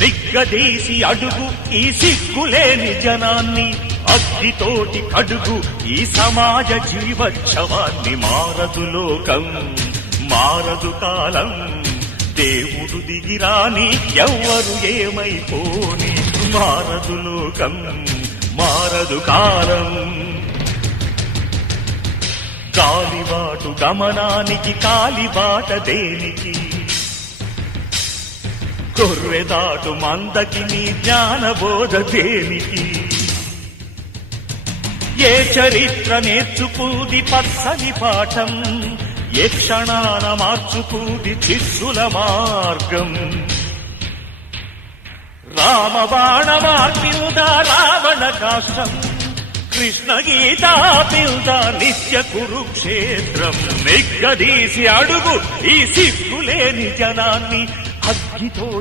నిగ్గదీసి అడుగు ఈ సిగ్గులేని జనాన్ని, అగ్గితోటి కడుగు ఈ సమాజ జీవోత్సవాన్ని. మారదు లోకం, మారదు కాలం, దేవుడు దిగిరాని ఎవ్వరు ఏమైపోని. మారదు లోకం, మారదు కాలం. కాలిబాటు గమనానికి కాలిబాట దేనికి, కొర్రెదాటు మందకి నీ జ్ఞానబోధ దేనికి. ఏ చరిత్ర నేర్చుకుంది పచ్చని పాఠం, ఏ క్షణాన మార్చుకుంది శిష్యుల మార్గం. రామబాణ మార్పిల్దా రావణ కాష్టం, కృష్ణ గీతా పిల్దా నిత్య కురుక్షేత్రం. నిగ్గదీసి అడుగు ఈ సిగ్గులేని జనాన్ని, అగ్గితో